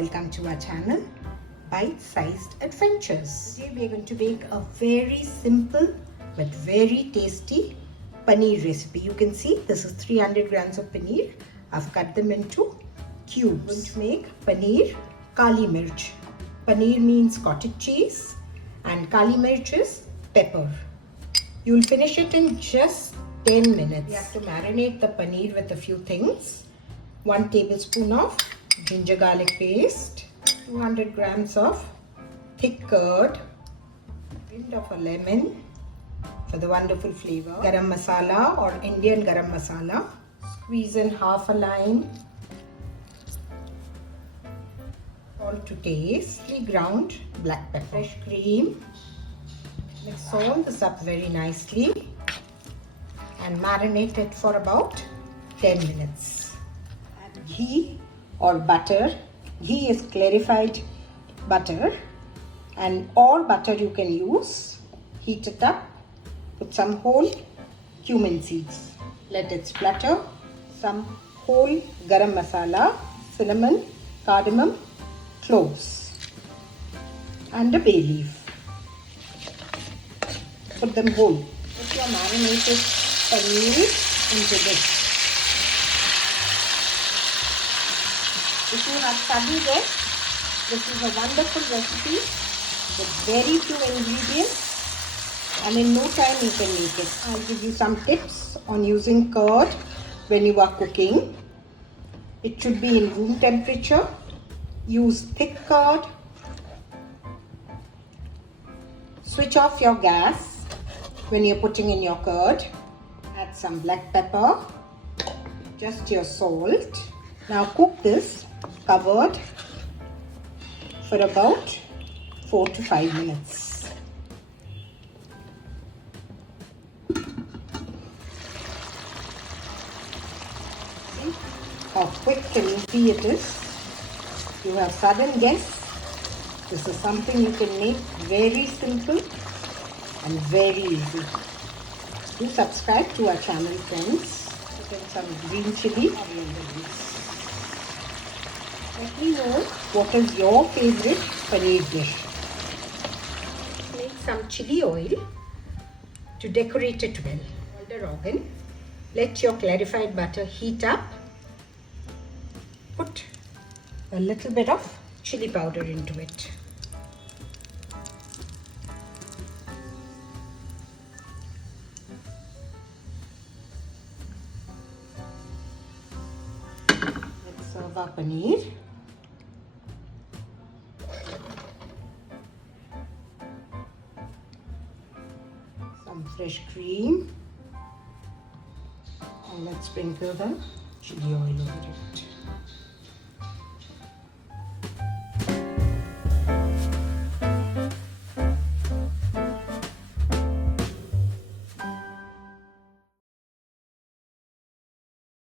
welcome to our channel, Bite-Sized Adventures. Today we are going to make a very simple but very tasty paneer recipe. You can see this is 300 grams of paneer. I've cut them into cubes. I'm going to make paneer kali mirch. Paneer means cottage cheese and kali mirch is pepper. You'll finish it in just 10 minutes. You have to marinate the paneer with a few things. 1 tablespoon of ginger garlic paste, 200 grams of thick curd, rind of a lemon for the wonderful flavor, garam masala or Indian garam masala, squeeze in half a lime, salt to taste, ground black pepper, fresh cream. Mix all this up very nicely and marinate it for about 10 minutes. Add ghee or butter. Ghee is clarified butter or butter you can use. Heat it up. Put some whole cumin seeds. Let it splutter. Some whole garam masala, cinnamon, cardamom, cloves and a bay leaf. Put them whole. Put your marinated paneer into this. If you have sudden guests, this is a wonderful recipe with very few ingredients and in no time you can make it. I'll give you some tips on using curd when you are cooking. It should be in room temperature. Use thick curd. Switch off your gas when you're putting in your curd. Add some black pepper, just your salt. Now cook this covered for about 4 to 5 minutes. See how quick and easy it is. You have sudden guests. This is something you can make very simple and very easy. Do subscribe to our channel, friends. Put in some green chili. Let me know what is your favorite paneer dish. Make some chili oil to decorate it well. Boil the rogan. Let your clarified butter heat up. Put a little bit of chili powder into it. Let's serve our paneer. Some fresh cream and let's sprinkle the chili oil over it.